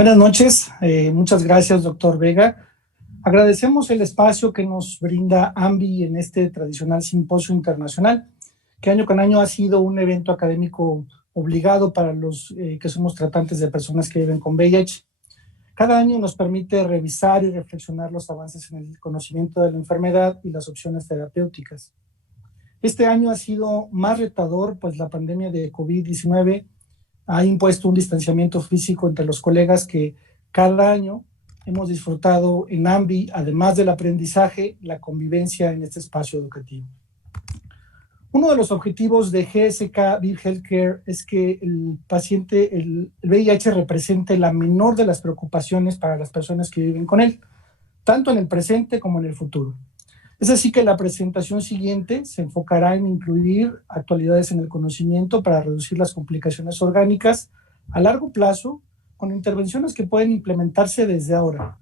Buenas noches, muchas gracias, doctor Vega. Agradecemos el espacio que nos brinda AMBI en este tradicional simposio internacional, que año con año ha sido un evento académico obligado para los que somos tratantes de personas que viven con VIH. Cada año nos permite revisar y reflexionar los avances en el conocimiento de la enfermedad y las opciones terapéuticas. Este año ha sido más retador, pues la pandemia de COVID-19 ha impuesto un distanciamiento físico entre los colegas que cada año hemos disfrutado en AMBI, además del aprendizaje, la convivencia en este espacio educativo. Uno de los objetivos de GSK ViV Healthcare es que el VIH represente la menor de las preocupaciones para las personas que viven con él, tanto en el presente como en el futuro. Es así que la presentación siguiente se enfocará en incluir actualidades en el conocimiento para reducir las complicaciones orgánicas a largo plazo con intervenciones que pueden implementarse desde ahora.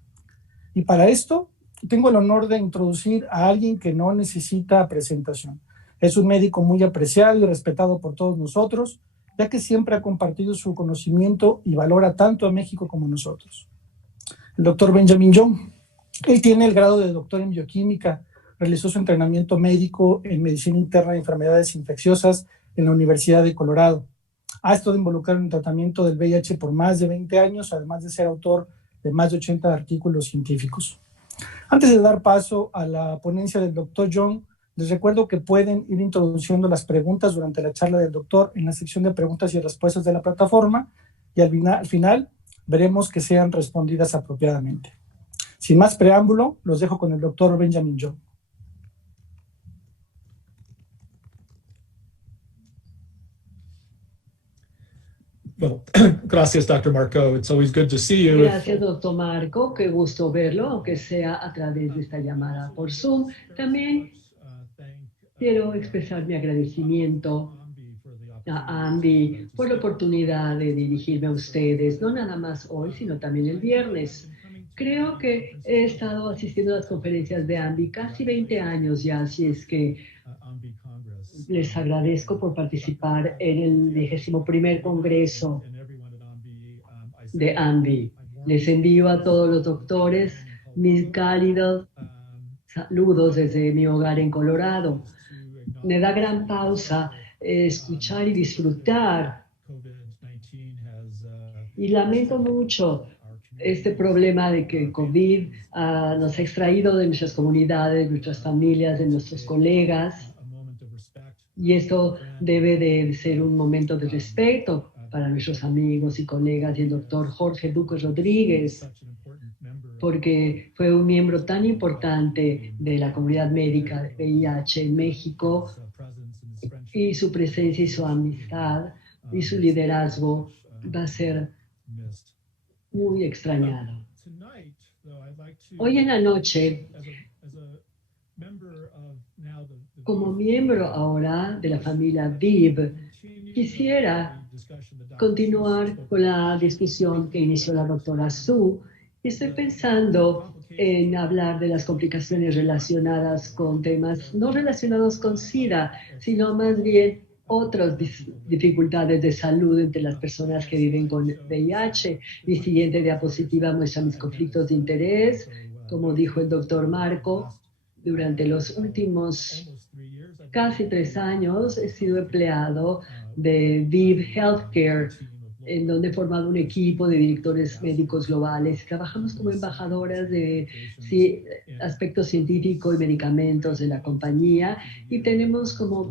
Y para esto tengo el honor de introducir a alguien que no necesita presentación. Es un médico muy apreciado y respetado por todos nosotros, ya que siempre ha compartido su conocimiento y valora tanto a México como a nosotros. El doctor Benjamin Young. Él tiene el grado de doctor en bioquímica. Realizó su entrenamiento médico en medicina interna y enfermedades infecciosas en la Universidad de Colorado. Ha estado involucrado en el tratamiento del VIH por más de 20 años, además de ser autor de más de 80 artículos científicos. Antes de dar paso a la ponencia del doctor Young, les recuerdo que pueden ir introduciendo las preguntas durante la charla del doctor en la sección de preguntas y respuestas de la plataforma y al final veremos que sean respondidas apropiadamente. Sin más preámbulo, los dejo con el doctor Benjamin Young. Well, gracias, Dr. Marco. It's always good to see you. Gracias, doctor Marco. Qué gusto verlo, aunque sea a través de esta llamada por Zoom. También quiero expresar mi agradecimiento a AMBI por la oportunidad de dirigirme a ustedes, no nada más hoy, sino también el viernes. Creo que he estado asistiendo a las conferencias de AMBI casi 20 años ya, así es que les agradezco por participar en el 21º Congreso de AMBI. Les envío a todos los doctores mis cálidos saludos desde mi hogar en Colorado. Me da gran pausa escuchar y disfrutar. Y lamento mucho este problema de que el COVID nos ha extraído de nuestras comunidades, de nuestras familias, de nuestros colegas. Y esto debe de ser un momento de respeto para nuestros amigos y colegas y el doctor Jorge Duque Rodríguez, porque fue un miembro tan importante de la comunidad médica de VIH en México, y su presencia y su amistad y su liderazgo va a ser muy extrañado. Hoy en la noche, como miembro ahora de la familia ViV, quisiera continuar con la discusión que inició la doctora Su, y estoy pensando en hablar de las complicaciones relacionadas con temas no relacionados con SIDA, sino más bien otras dificultades de salud entre las personas que viven con VIH. Mi siguiente diapositiva muestra mis conflictos de interés. Como dijo el doctor Marco, durante los últimos casi 3 años he sido empleado de ViV Healthcare, en donde he formado un equipo de directores médicos globales. Trabajamos como embajadoras de aspectos científicos y medicamentos de la compañía y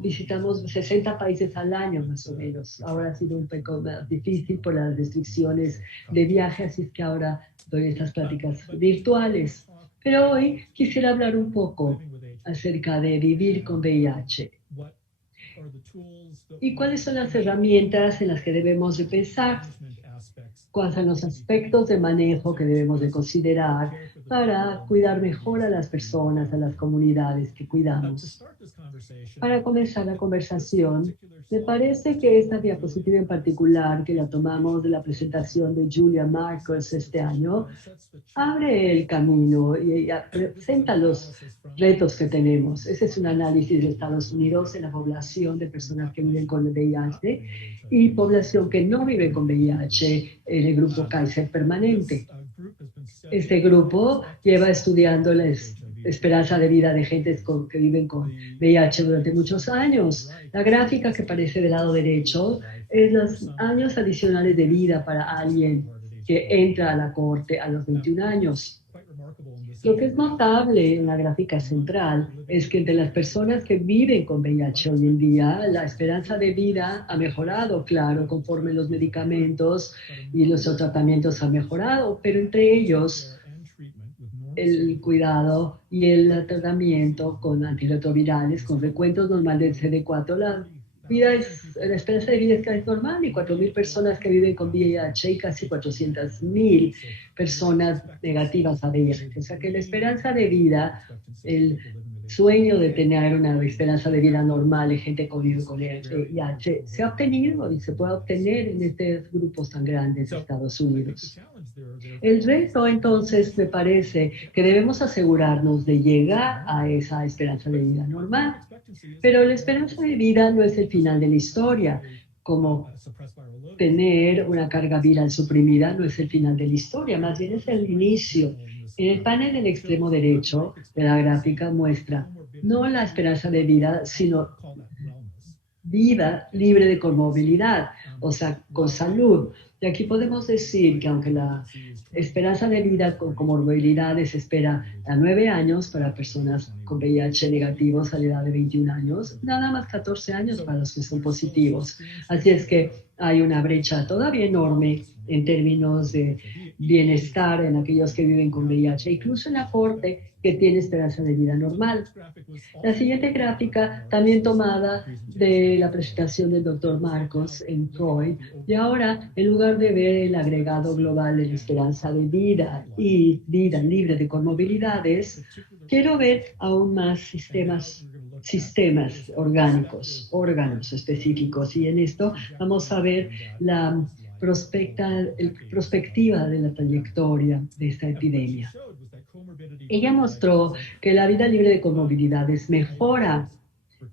visitamos 60 países al año más o menos. Ahora ha sido un poco más difícil por las restricciones de viaje, así es que ahora doy estas pláticas virtuales. Pero hoy quisiera hablar un poco acerca de vivir con VIH. ¿Y cuáles son las herramientas en las que debemos de pensar? ¿Cuáles son los aspectos de manejo que debemos de considerar para cuidar mejor a las personas, a las comunidades que cuidamos? Para comenzar la conversación, me parece que esta diapositiva en particular, que la tomamos de la presentación de Julia Marcos este año, abre el camino y presenta los retos que tenemos. Ese es un análisis de Estados Unidos en la población población de personas que viven con VIH y población que no vive con VIH en el grupo Kaiser permanente. Este grupo lleva estudiando la esperanza de vida de gente que viven con VIH durante muchos años. La gráfica que aparece del lado derecho es los años adicionales de vida para alguien que entra a la corte a los 21 años. Lo que es notable en la gráfica central es que entre las personas que viven con VIH hoy en día, la esperanza de vida ha mejorado, claro, conforme los medicamentos y los tratamientos han mejorado, pero entre ellos el cuidado y el tratamiento con antirretrovirales, con recuentos normales del CD4, la esperanza de vida es casi normal y 4.000 personas que viven con VIH y casi 400.000 personas negativas a VIH. O sea que la esperanza de vida, el sueño de tener una esperanza de vida normal en gente que vive con VIH, se ha obtenido y se puede obtener en estos grupos tan grandes de Estados Unidos. El reto, entonces, me parece que debemos asegurarnos de llegar a esa esperanza de vida normal. Pero la esperanza de vida no es el final de la historia, como tener una carga viral suprimida no es el final de la historia, más bien es el inicio. En el panel del extremo derecho de la gráfica muestra no la esperanza de vida, sino vida libre de comorbilidad, o sea, con salud. Y aquí podemos decir que aunque la esperanza de vida con comorbilidades espera a 9 años para personas con VIH negativos a la edad de 21 años, nada más 14 años para los que son positivos. Así es que hay una brecha todavía enorme en términos de bienestar en aquellos que viven con VIH, incluso en la corte que tiene esperanza de vida normal. La siguiente gráfica, también tomada de la presentación del Dr. Marcos en Freud, y ahora, en lugar de ver el agregado global de la esperanza de vida y vida libre de comorbilidades, quiero ver aún más sistemas orgánicos, órganos específicos, y en esto vamos a ver la perspectiva de la trayectoria de esta epidemia. Ella mostró que la vida libre de comorbilidades mejora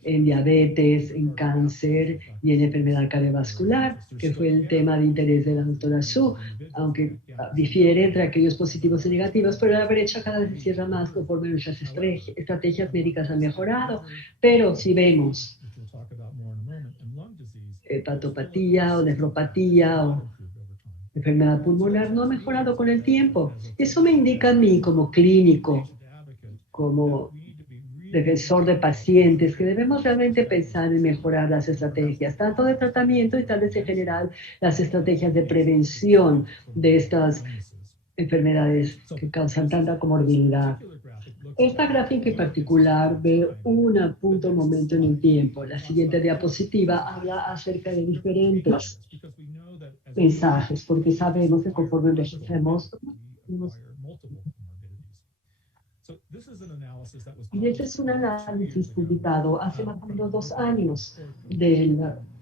en diabetes, en cáncer y en enfermedad cardiovascular, que fue el tema de interés de la doctora Su, aunque difiere entre aquellos positivos y negativos, pero la brecha cada vez se cierra más conforme nuestras estrategias médicas han mejorado. Pero si vemos hepatopatía o nefropatía o enfermedad pulmonar, no ha mejorado con el tiempo. Eso me indica a mí como clínico, como defensor de pacientes, que debemos realmente pensar en mejorar las estrategias, tanto de tratamiento y tal vez en general las estrategias de prevención de estas enfermedades que causan tanta comorbilidad. Esta gráfica en particular ve un momento en el tiempo. La siguiente diapositiva habla acerca de diferentes mensajes, porque sabemos que conforme envejecemos, y este es un análisis publicado hace más o menos 2 años del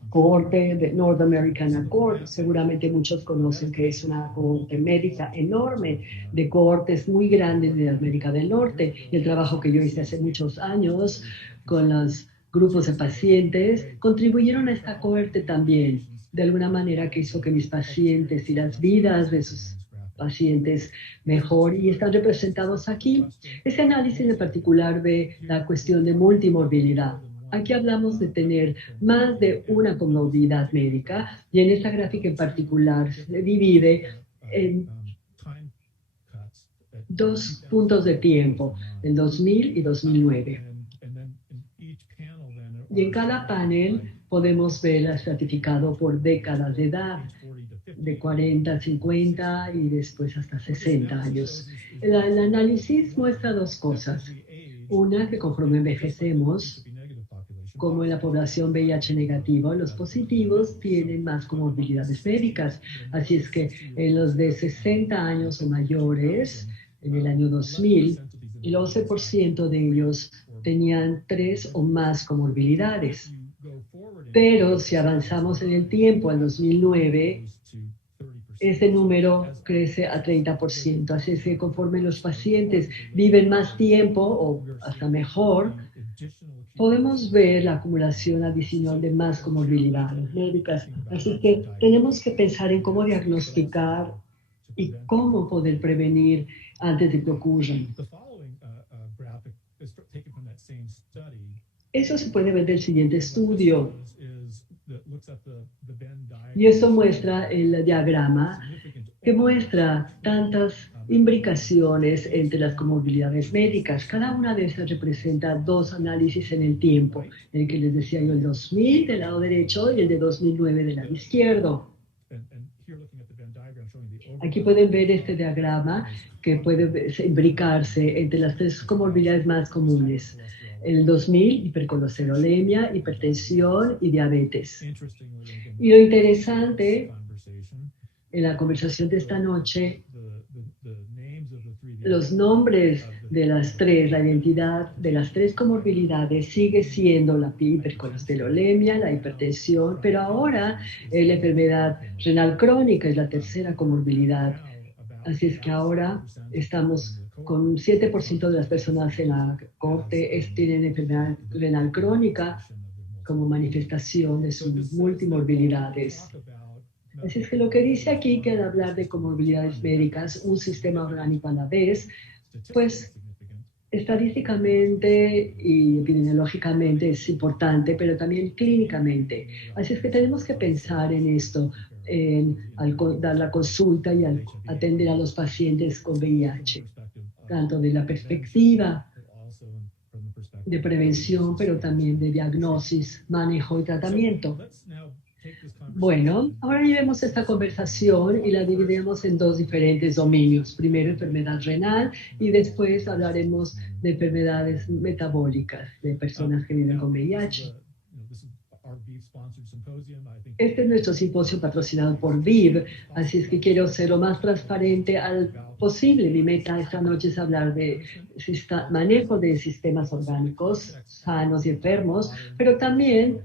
cohorte de North American Accord. Seguramente muchos conocen que es una cohorte médica enorme de cohortes muy grandes de América del Norte. Y el trabajo que yo hice hace muchos años con los grupos de pacientes contribuyeron a esta cohorte también, de alguna manera que hizo que mis pacientes y las vidas de sus pacientes mejor, y están representados aquí. Este análisis en particular ve la cuestión de multimorbilidad. Aquí hablamos de tener más de una comorbilidad médica, y en esta gráfica en particular se divide en 2 puntos de tiempo, el 2000 y 2009. Y en cada panel podemos ver estratificado por décadas de edad, de 40, 50 y después hasta 60 años. El análisis muestra 2 cosas. Una, que conforme envejecemos, como en la población VIH negativo, los positivos tienen más comorbilidades médicas. Así es que en los de 60 años o mayores, en el año 2000, el 11% de ellos tenían 3 o más comorbilidades. Pero si avanzamos en el tiempo, al 2009, ese número crece a 30%. Así es que conforme los pacientes viven más tiempo o hasta mejor, podemos ver la acumulación adicional de más comorbilidades médicas. Así que tenemos que pensar en cómo diagnosticar y cómo poder prevenir antes de que ocurran. Eso se puede ver del siguiente estudio. Y esto muestra el diagrama que muestra tantas imbricaciones entre las comorbilidades médicas. Cada una de esas representa dos análisis en el tiempo, el que les decía yo, el 2000 del lado derecho y el de 2009 del lado izquierdo. Aquí pueden ver este diagrama que puede imbricarse entre las tres comorbilidades más comunes. El 2000, hipercolesterolemia, hipertensión y diabetes. Y lo interesante en la conversación de esta noche, los nombres de las tres, la identidad de las tres comorbilidades sigue siendo la hipercolesterolemia, la hipertensión, pero ahora la enfermedad renal crónica es la tercera comorbilidad. Así es que ahora estamos con un 7% de las personas en la corte tienen enfermedad renal crónica como manifestación de sus multimorbilidades. Así es que lo que dice aquí, que al hablar de comorbilidades médicas, un sistema orgánico a la vez, pues estadísticamente y epidemiológicamente es importante, pero también clínicamente. Así es que tenemos que pensar en esto, al dar la consulta y al atender a los pacientes con VIH, tanto de la perspectiva de prevención, pero también de diagnosis, manejo y tratamiento. Bueno, ahora llevemos esta conversación y la dividimos en dos diferentes dominios. Primero, enfermedad renal y después hablaremos de enfermedades metabólicas de personas que viven con VIH. Este es nuestro simposio patrocinado por VIV, así es que quiero ser lo más transparente posible. Mi meta esta noche es hablar de manejo de sistemas orgánicos sanos y enfermos, pero también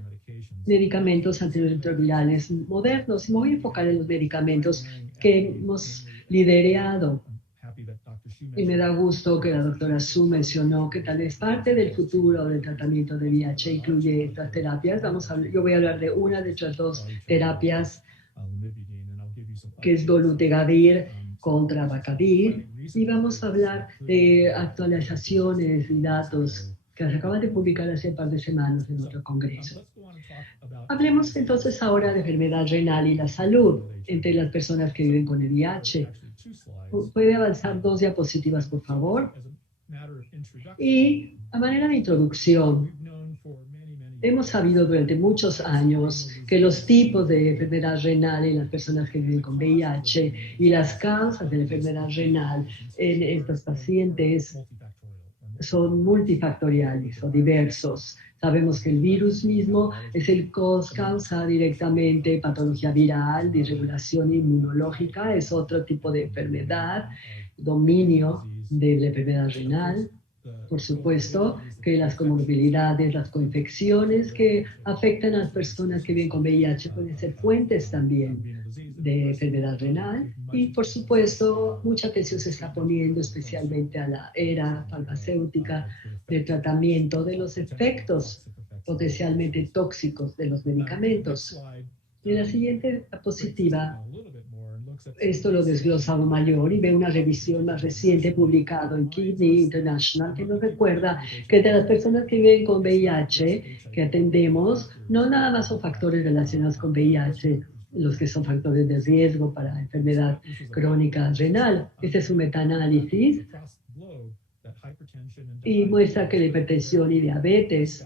medicamentos antirretrovirales modernos. Y me voy a enfocar en los medicamentos que hemos liderado. Y me da gusto que la doctora Su mencionó que tal vez parte del futuro del tratamiento de VIH incluye estas terapias. Yo voy a hablar de una de estas dos terapias, que es dolutegravir contra bacavir. Y vamos a hablar de actualizaciones y datos que se acaban de publicar hace un par de semanas en otro congreso. Hablemos entonces ahora de enfermedad renal y la salud entre las personas que viven con el VIH. ¿Puede avanzar 2 diapositivas, por favor? Y a manera de introducción, hemos sabido durante muchos años que los tipos de enfermedad renal en las personas que viven con VIH y las causas de la enfermedad renal en estos pacientes son multifactoriales o diversos. Sabemos que el virus mismo es el causa directamente patología viral, disregulación inmunológica, es otro tipo de enfermedad, dominio de la enfermedad renal. Por supuesto que las comorbilidades, las coinfecciones que afectan a las personas que viven con VIH pueden ser fuentes también de enfermedad renal. Y por supuesto, mucha atención se está poniendo especialmente a la era farmacéutica de tratamiento de los efectos potencialmente tóxicos de los medicamentos. En la siguiente diapositiva, esto lo desglosa aún mayor y ve una revisión más reciente publicada en Kidney International que nos recuerda que de las personas que viven con VIH que atendemos, no nada más son factores relacionados con VIH, los que son factores de riesgo para enfermedad crónica renal. Este es un metaanálisis y muestra que la hipertensión y diabetes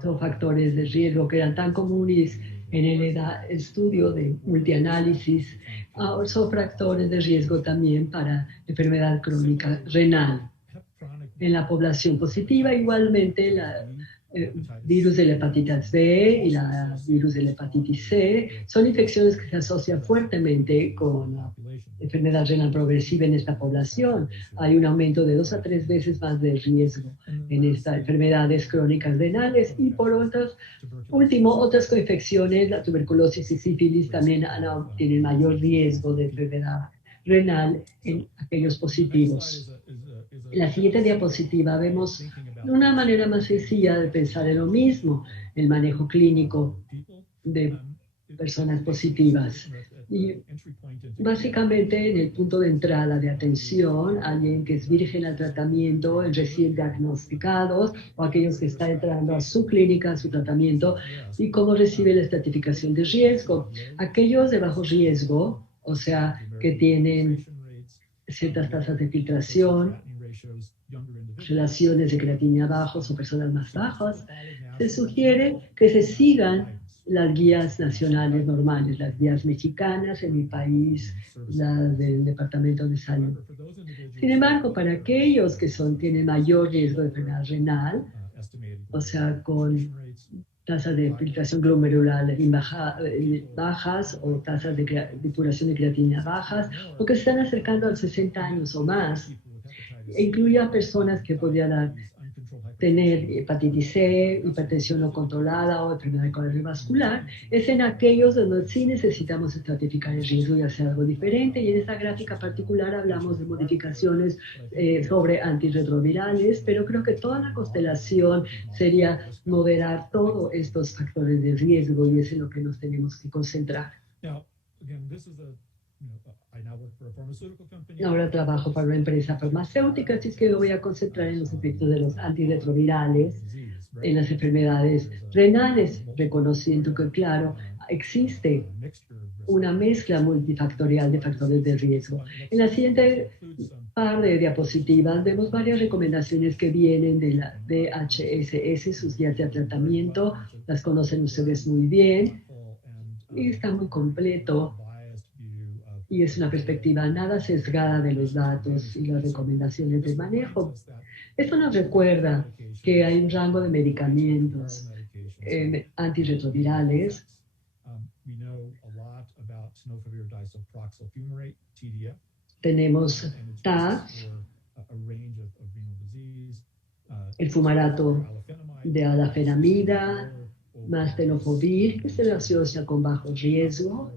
son factores de riesgo que eran tan comunes en el estudio de multianálisis. Son factores de riesgo también para enfermedad crónica renal. En la población positiva, igualmente, la virus de la hepatitis B y la virus de la hepatitis C son infecciones que se asocian fuertemente con la enfermedad renal progresiva en esta población. Hay un aumento de 2 a 3 veces más de riesgo en estas enfermedades crónicas renales y por otras coinfecciones, la tuberculosis y sífilis también tienen mayor riesgo de enfermedad renal en aquellos positivos. En la siguiente diapositiva vemos una manera más sencilla de pensar en lo mismo, el manejo clínico de personas positivas. Y básicamente en el punto de entrada de atención, alguien que es virgen al tratamiento, el recién diagnosticados o aquellos que están entrando a su clínica, a su tratamiento, y cómo recibe la estratificación de riesgo. Aquellos de bajo riesgo, o sea, que tienen ciertas tasas de filtración, relaciones de creatinina bajos o personas más bajas, se sugiere que se sigan las guías nacionales normales, las guías mexicanas en mi país, las del Departamento de Salud. Sin embargo, para aquellos que tienen mayor riesgo de enfermedad renal, o sea, con tasas de filtración glomerular bajas o tasas de depuración de creatinina bajas, o que se están acercando a los 60 años o más, incluye a personas que podrían tener hepatitis C, hipertensión no controlada o enfermedad cardiovascular, es en aquellos donde sí necesitamos estratificar el riesgo y hacer algo diferente. Y en esta gráfica particular hablamos de modificaciones sobre antirretrovirales, pero creo que toda la constelación sería moderar todos estos factores de riesgo y es en lo que nos tenemos que concentrar. Ahora trabajo para una empresa farmacéutica, así es que me voy a concentrar en los efectos de los antirretrovirales en las enfermedades renales, reconociendo que, claro, existe una mezcla multifactorial de factores de riesgo. En la siguiente par de diapositivas vemos varias recomendaciones que vienen de la DHSS, sus guías de tratamiento, las conocen ustedes muy bien, y está muy completo. Y es una perspectiva nada sesgada de los datos y las recomendaciones de manejo. Esto nos recuerda que hay un rango de medicamentos antirretrovirales. Tenemos TAF, el fumarato de alafenamida, más tenofovir, que se asocia con bajo riesgo.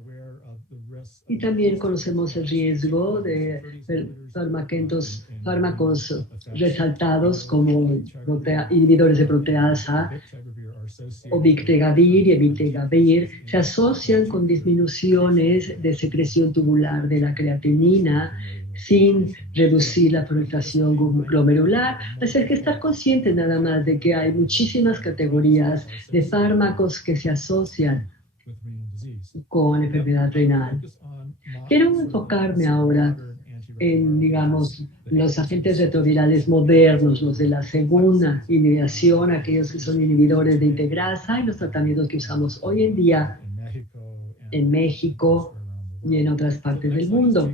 Y también conocemos el riesgo de fármacos resaltados como inhibidores de proteasa o bictegravir y emictegravir. Se asocian con disminuciones de secreción tubular de la creatinina sin reducir la proliferación glomerular. Así es que estar conscientes nada más de que hay muchísimas categorías de fármacos que se asocian con enfermedad renal. Quiero enfocarme ahora en, digamos, los agentes retrovirales modernos, los de la segunda inhibición, aquellos que son inhibidores de integrasa y los tratamientos que usamos hoy en día en México y en otras partes del mundo.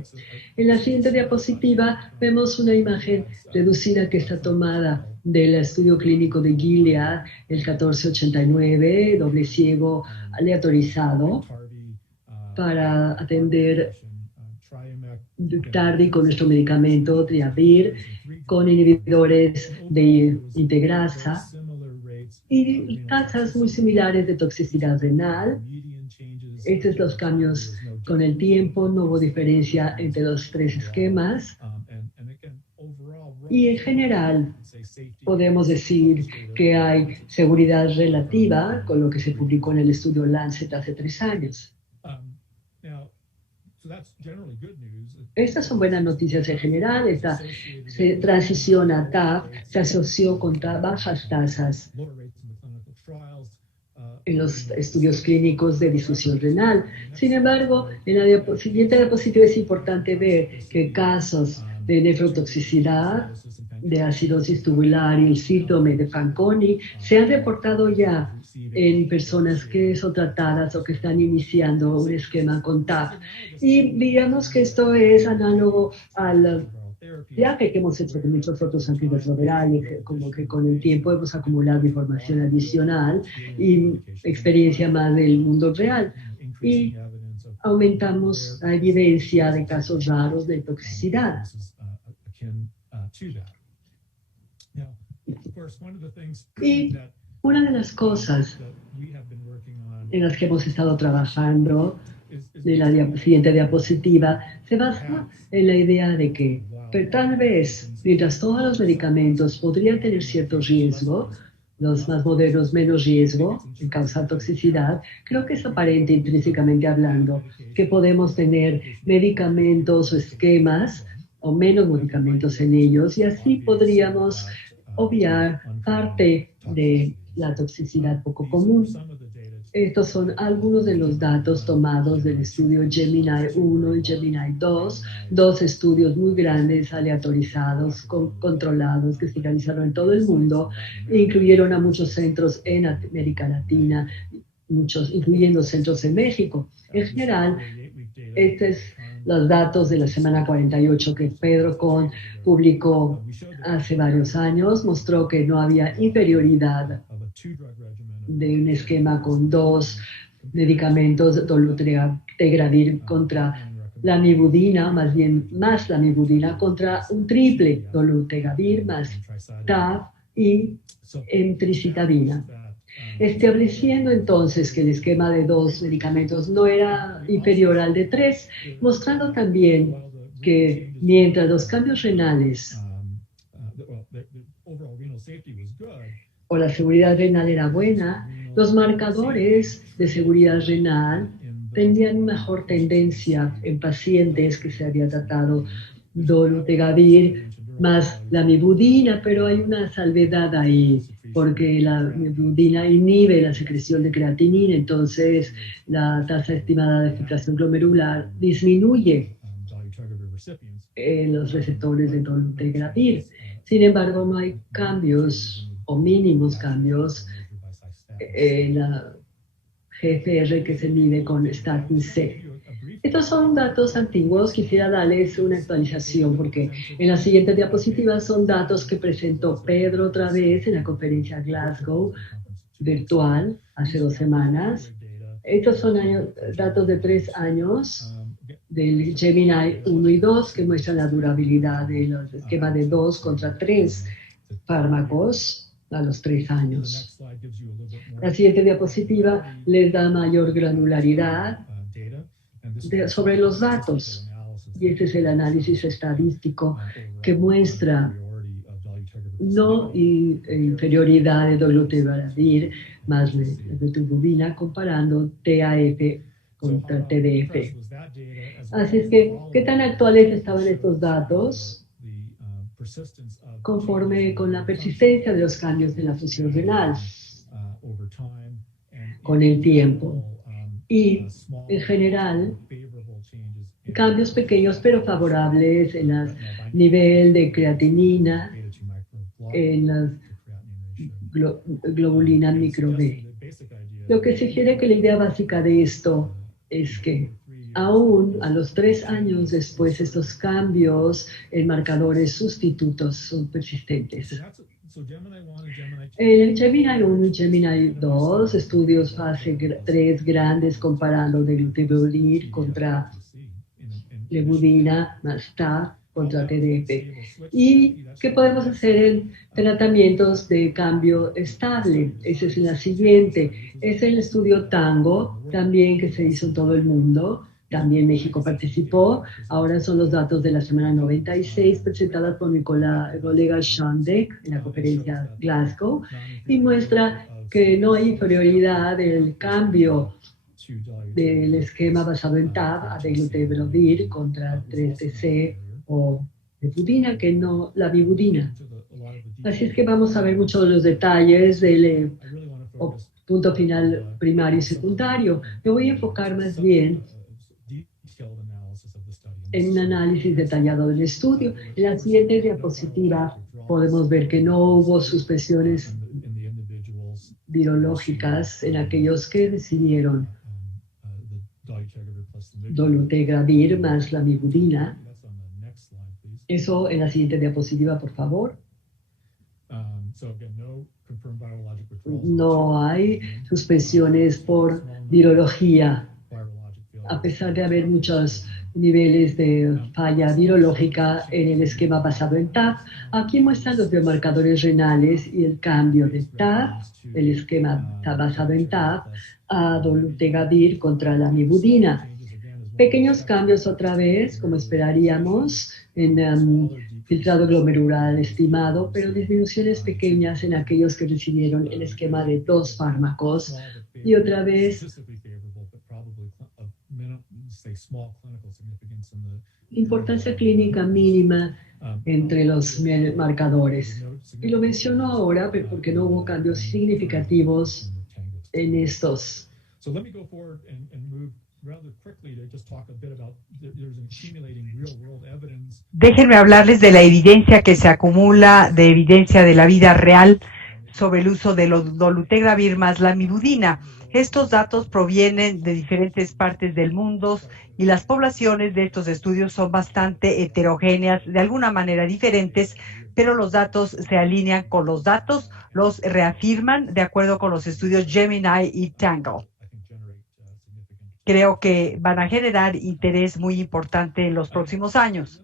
En la siguiente diapositiva vemos una imagen reducida que está tomada del estudio clínico de Gilead, el 1489, doble ciego aleatorizado, para atender Biktarvy con nuestro medicamento Triavir, con inhibidores de integrasa y tasas muy similares de toxicidad renal. Estos son los cambios con el tiempo, no hubo diferencia entre los tres esquemas. Y en general, podemos decir que hay seguridad relativa con lo que se publicó en el estudio Lancet hace 3 años. Estas son buenas noticias en general. Esta transición a TAF se asoció con bajas tasas en los estudios clínicos de disfunción renal. Sin embargo, en la siguiente diapositiva es importante ver que casos de nefrotoxicidad, de acidosis tubular y el síndrome de Fanconi se han reportado ya en personas que son tratadas o que están iniciando un esquema con TAF. Y digamos que esto es análogo al viaje que hemos hecho con muchos otros antirretrovirales, como que con el tiempo hemos acumulado información adicional y experiencia más del mundo real. Y aumentamos la evidencia de casos raros de toxicidad. Y una de las cosas en las que hemos estado trabajando de la siguiente diapositiva se basa en la idea de que tal vez, mientras todos los medicamentos podrían tener cierto riesgo, los más modernos menos riesgo en causar toxicidad, creo que es aparente intrínsecamente hablando que podemos tener medicamentos o esquemas o menos medicamentos en ellos y así podríamos obviar parte de la toxicidad poco común. Estos son algunos de los datos tomados del estudio Gemini 1 y Gemini 2, dos estudios muy grandes, aleatorizados, controlados, que se realizaron en todo el mundo, e incluyeron a muchos centros en América Latina, muchos, incluyendo centros en México. En general, estos son los datos de la semana 48 que Pedro Kohn publicó hace varios años, mostró que no había inferioridad de un esquema con dos medicamentos dolutegravir contra la mibudina, más bien más la mibudina, contra un triple dolutegravir más TAF y emtricitabina. Estableciendo entonces que el esquema de dos medicamentos no era inferior al de tres, mostrando también que mientras los cambios renales o la seguridad renal era buena, los marcadores de seguridad renal tenían mejor tendencia en pacientes que se había tratado dolutegravir más la mibudina, pero hay una salvedad ahí, porque la mibudina inhibe la secreción de creatinina, entonces la tasa estimada de filtración glomerular disminuye en los receptores de dolutegravir. Sin embargo, no hay cambios o mínimos cambios en la GFR que se mide con statin C. Estos son datos antiguos, quisiera darles una actualización porque en la siguiente diapositiva son datos que presentó Pedro otra vez en la conferencia Glasgow virtual hace 2 semanas. Estos son datos de 3 años del Gemini 1 y 2 que muestran la durabilidad de los esquemas de 2 contra 3 fármacos a los 3 años. La siguiente diapositiva les da mayor granularidad sobre los datos. Y este es el análisis estadístico que muestra no inferioridad de dolutegravir más metribuzina comparando TAF contra TDF. Así es que, ¿qué tan actuales estaban estos datos? Conforme con la persistencia de los cambios de la función renal con el tiempo. Y, en general, cambios pequeños pero favorables en el nivel de creatinina, en la globulina micro B. Lo que sugiere que la idea básica de esto es que aún a los 3 años después estos cambios en marcadores sustitutos son persistentes. En el Gemini 1 y Gemini 2, estudios fase 3 grandes comparando dolutegravir contra lebudina más TAF contra TDF. ¿Y qué podemos hacer en tratamientos de cambio estable? Esa es la siguiente. Es el estudio Tango, también que se hizo en todo el mundo. También México participó. Ahora son los datos de la semana 96 presentadas por mi colega Sean Deck en la conferencia Glasgow y muestra que no hay inferioridad del cambio del esquema basado en TAF a dolutegravir contra 3TC o mibudina que no la mibudina. Así es que vamos a ver muchos de los detalles del punto final primario y secundario. Me voy a enfocar más bien en un análisis detallado del estudio. En la siguiente diapositiva podemos ver que no hubo suspensiones virológicas en aquellos que recibieron dolutegravir más la mibudina. Eso en la siguiente diapositiva, por favor. No hay suspensiones por virología, a pesar de haber muchos niveles de falla virológica en el esquema basado en TAF. Aquí muestran los biomarcadores renales y el cambio de TAF, el esquema basado en TAF, a dolutegravir contra la mibudina. Pequeños cambios otra vez, como esperaríamos, en filtrado glomerular estimado, pero disminuciones pequeñas en aquellos que recibieron el esquema de 2 fármacos. Y otra vez, importancia clínica mínima entre los marcadores. Y lo menciono ahora porque no hubo cambios significativos en estos. Déjenme hablarles de la evidencia que se acumula, de evidencia de la vida real sobre el uso de dolutegravir más lamivudina. Estos datos provienen de diferentes partes del mundo y las poblaciones de estos estudios son bastante heterogéneas, de alguna manera diferentes, pero los datos se alinean con los datos, los reafirman de acuerdo con los estudios Gemini y Tangle. Creo que van a generar interés muy importante en los próximos años.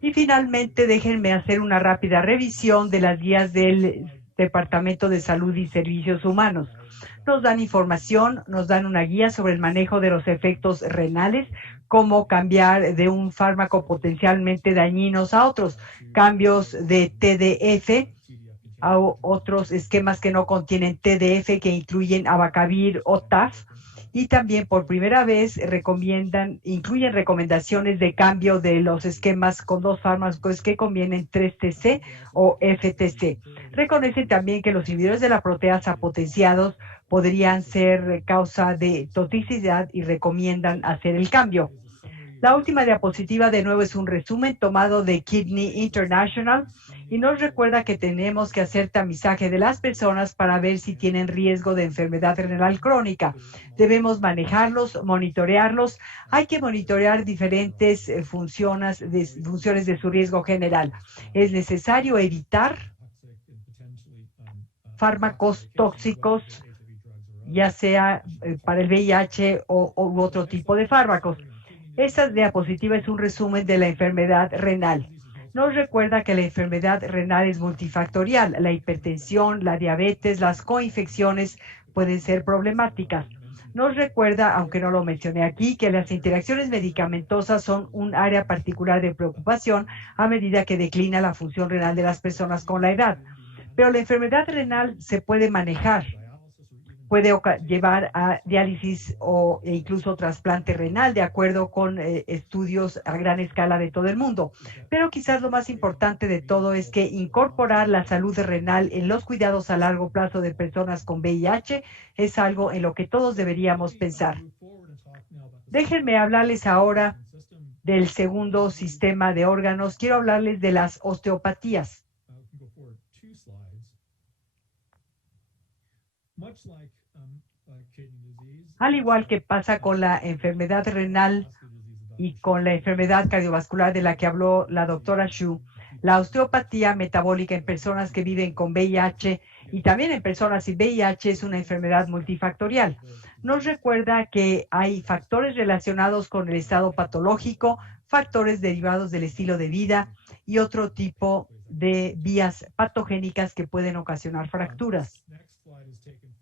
Y finalmente, déjenme hacer una rápida revisión de las guías del Departamento de Salud y Servicios Humanos. Nos dan información, nos dan una guía sobre el manejo de los efectos renales, cómo cambiar de un fármaco potencialmente dañinos a otros, cambios de TDF a otros esquemas que no contienen TDF, que incluyen abacavir o TAF. Y también por primera vez incluyen recomendaciones de cambio de los esquemas con 2 fármacos que convienen 3-TC o FTC. Reconocen también que los inhibidores de la proteasa potenciados podrían ser causa de toxicidad y recomiendan hacer el cambio. La última diapositiva de nuevo es un resumen tomado de Kidney International y nos recuerda que tenemos que hacer tamizaje de las personas para ver si tienen riesgo de enfermedad renal crónica. Debemos manejarlos, monitorearlos. Hay que monitorear diferentes funciones de su riesgo general. Es necesario evitar fármacos tóxicos, ya sea para el VIH u otro tipo de fármacos. Esta diapositiva es un resumen de la enfermedad renal. Nos recuerda que la enfermedad renal es multifactorial. La hipertensión, la diabetes, las coinfecciones pueden ser problemáticas. Nos recuerda, aunque no lo mencioné aquí, que las interacciones medicamentosas son un área particular de preocupación a medida que declina la función renal de las personas con la edad. Pero la enfermedad renal se puede manejar. Puede llevar a diálisis e incluso trasplante renal, de acuerdo con estudios a gran escala de todo el mundo. Pero quizás lo más importante de todo es que incorporar la salud renal en los cuidados a largo plazo de personas con VIH es algo en lo que todos deberíamos pensar. Déjenme hablarles ahora del segundo sistema de órganos. Quiero hablarles de las osteopatías. Al igual que pasa con la enfermedad renal y con la enfermedad cardiovascular de la que habló la doctora Xu, la osteopatía metabólica en personas que viven con VIH y también en personas sin VIH es una enfermedad multifactorial. Nos recuerda que hay factores relacionados con el estado patológico, factores derivados del estilo de vida y otro tipo de vías patogénicas que pueden ocasionar fracturas.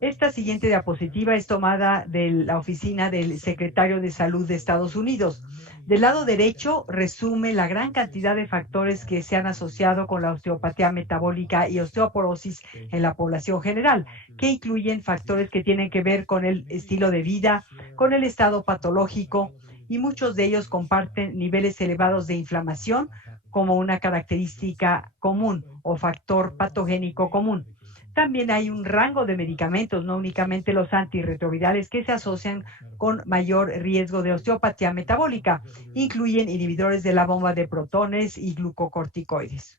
Esta siguiente diapositiva es tomada de la oficina del secretario de Salud de Estados Unidos. Del lado derecho resume la gran cantidad de factores que se han asociado con la osteopatía metabólica y osteoporosis en la población general, que incluyen factores que tienen que ver con el estilo de vida, con el estado patológico, y muchos de ellos comparten niveles elevados de inflamación como una característica común o factor patogénico común. También hay un rango de medicamentos, no únicamente los antirretrovirales, que se asocian con mayor riesgo de osteopatía metabólica. Incluyen inhibidores de la bomba de protones y glucocorticoides.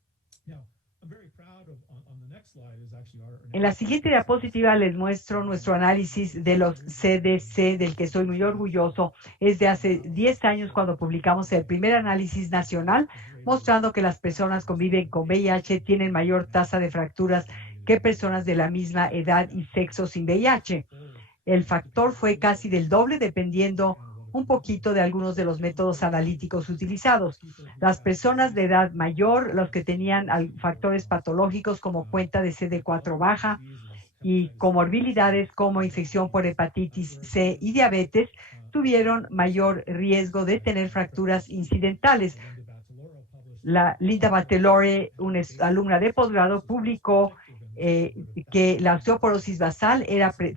En la siguiente diapositiva les muestro nuestro análisis de los CDC, del que estoy muy orgulloso. Es de hace 10 años cuando publicamos el primer análisis nacional, mostrando que las personas que viven con VIH tienen mayor tasa de fracturas que personas de la misma edad y sexo sin VIH. El factor fue casi del doble dependiendo un poquito de algunos de los métodos analíticos utilizados. Las personas de edad mayor, los que tenían factores patológicos como cuenta de CD4 baja y comorbilidades como infección por hepatitis C y diabetes tuvieron mayor riesgo de tener fracturas incidentales. La Linda Battelore, una alumna de posgrado, publicó que la osteoporosis basal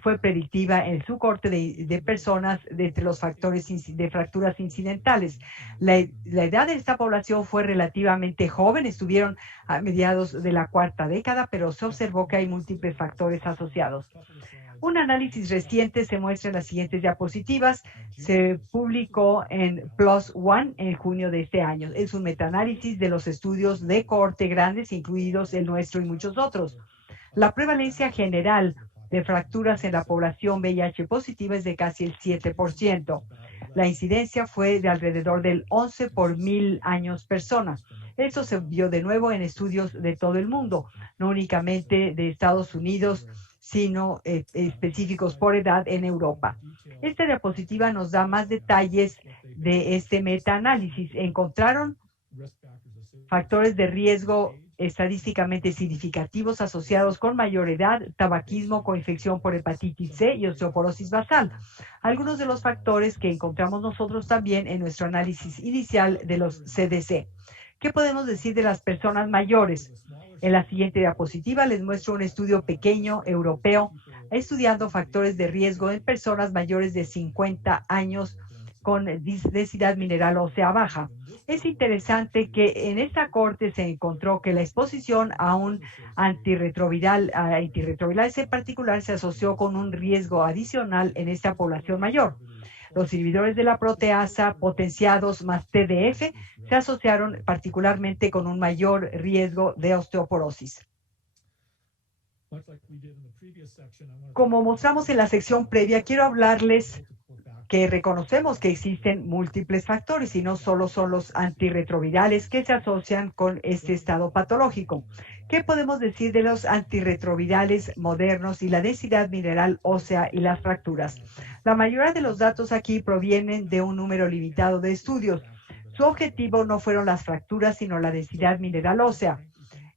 fue predictiva en su corte de personas entre los factores de fracturas incidentales. La edad de esta población fue relativamente joven, estuvieron a mediados de la cuarta década, pero se observó que hay múltiples factores asociados. Un análisis reciente se muestra en las siguientes diapositivas. Se publicó en PLOS ONE en junio de este año. Es un metaanálisis de los estudios de cohorte grandes, incluidos el nuestro y muchos otros. La prevalencia general de fracturas en la población VIH positiva es de casi el 7%. La incidencia fue de alrededor del 11 por 1,000 años personas. Eso se vio de nuevo en estudios de todo el mundo, no únicamente de Estados Unidos, sino específicos por edad en Europa. Esta diapositiva nos da más detalles de este metaanálisis. Encontraron factores de riesgo estadísticamente significativos asociados con mayor edad, tabaquismo, coinfección por hepatitis C y osteoporosis basal. Algunos de los factores que encontramos nosotros también en nuestro análisis inicial de los CDC. ¿Qué podemos decir de las personas mayores? En la siguiente diapositiva les muestro un estudio pequeño europeo estudiando factores de riesgo en personas mayores de 50 años con densidad mineral ósea baja. Es interesante que en esta corte se encontró que la exposición a un antirretrovirales en particular se asoció con un riesgo adicional en esta población mayor. Los inhibidores de la proteasa potenciados más TDF se asociaron particularmente con un mayor riesgo de osteoporosis. Como mostramos en la sección previa, quiero hablarles que reconocemos que existen múltiples factores y no solo son los antirretrovirales que se asocian con este estado patológico. ¿Qué podemos decir de los antirretrovirales modernos y la densidad mineral ósea y las fracturas? La mayoría de los datos aquí provienen de un número limitado de estudios. Su objetivo no fueron las fracturas, sino la densidad mineral ósea.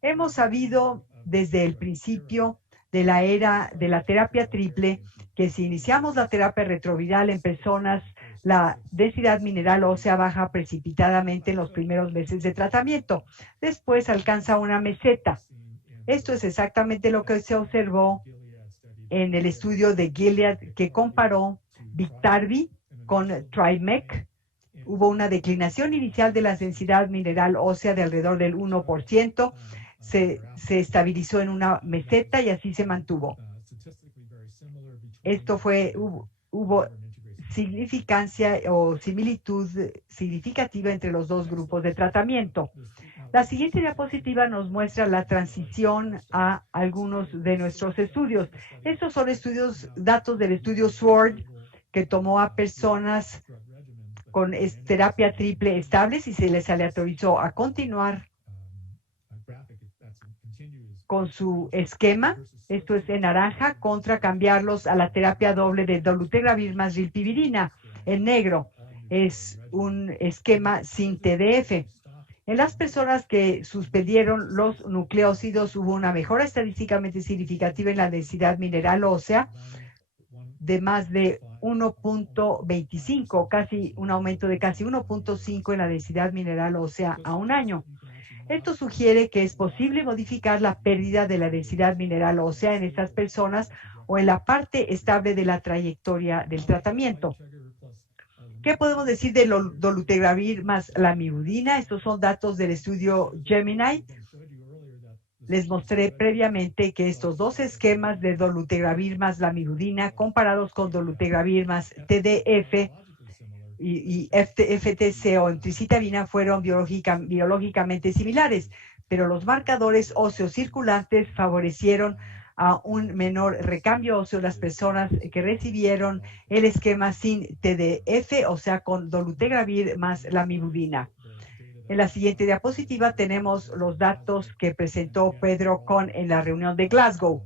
Hemos sabido desde el principio de la era de la terapia triple que si iniciamos la terapia retroviral en personas, la densidad mineral ósea baja precipitadamente en los primeros meses de tratamiento. Después alcanza una meseta. Esto es exactamente lo que se observó en el estudio de Gilead que comparó Biktarvy con Trimec. Hubo una declinación inicial de la densidad mineral ósea de alrededor del 1%. Se estabilizó en una meseta y así se mantuvo. Esto hubo significancia o similitud significativa entre los dos grupos de tratamiento. La siguiente diapositiva nos muestra la transición a algunos de nuestros estudios. Estos son datos del estudio SWORD, que tomó a personas con terapia triple estables y se les aleatorizó a continuar con su esquema. Esto es en naranja, contra cambiarlos a la terapia doble de dolutegravir más rilpivirina. En negro es un esquema sin TDF. En las personas que suspendieron los nucleócidos hubo una mejora estadísticamente significativa en la densidad mineral ósea de más de 1.25, casi un aumento de casi 1.5 en la densidad mineral ósea a un año. Esto sugiere que es posible modificar la pérdida de la densidad mineral ósea en estas personas o en la parte estable de la trayectoria del tratamiento. ¿Qué podemos decir de dolutegravir más lamivudina? Estos son datos del estudio Gemini. Les mostré previamente que estos dos esquemas de dolutegravir más lamivudina comparados con dolutegravir más TDF y FTC o emtricitabina fueron biológicamente similares, pero los marcadores óseos circulantes favorecieron a un menor recambio óseo las personas que recibieron el esquema sin TDF, o sea, con dolutegravir más lamivudina. En la siguiente diapositiva tenemos los datos que presentó Pedro Kohn en la reunión de Glasgow.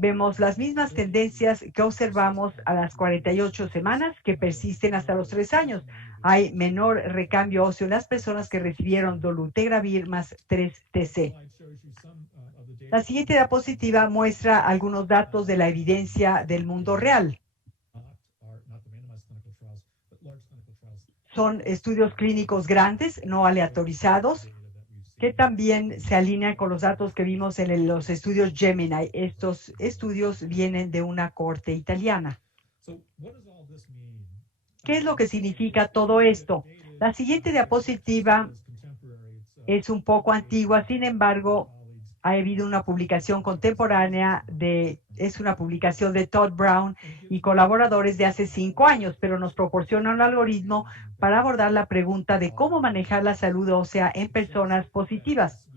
Vemos las mismas tendencias que observamos a las 48 semanas que persisten hasta los 3 años. Hay menor recambio óseo en las personas que recibieron dolutegravir más 3-TC. La siguiente diapositiva muestra algunos datos de la evidencia del mundo real. Son estudios clínicos grandes, no aleatorizados, que también se alinean con los datos que vimos en los estudios Gemini. Estos estudios vienen de una corte italiana. ¿Qué es lo que significa todo esto? La siguiente diapositiva es un poco antigua, sin embargo, ha habido una publicación contemporánea es una publicación de Todd Brown y colaboradores de hace 5 años, pero nos proporciona un algoritmo para abordar la pregunta de cómo manejar la salud ósea en personas positivas.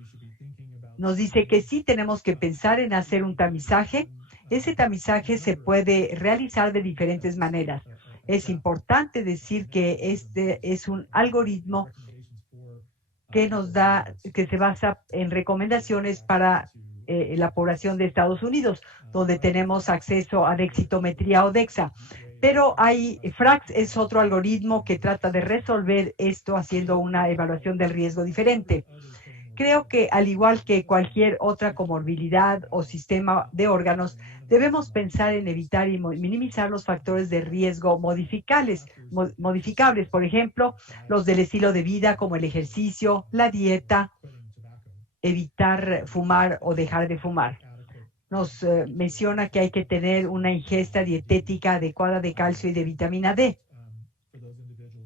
Nos dice que sí tenemos que pensar en hacer un tamizaje. Ese tamizaje se puede realizar de diferentes maneras. Es importante decir que este es un algoritmo que se basa en recomendaciones para la población de Estados Unidos, donde tenemos acceso a dexitometría o DEXA. Pero FRAX es otro algoritmo que trata de resolver esto haciendo una evaluación del riesgo diferente. Creo que al igual que cualquier otra comorbilidad o sistema de órganos, debemos pensar en evitar y minimizar los factores de riesgo modificables, por ejemplo, los del estilo de vida como el ejercicio, la dieta, evitar fumar o dejar de fumar. Nos menciona que hay que tener una ingesta dietética adecuada de calcio y de vitamina D.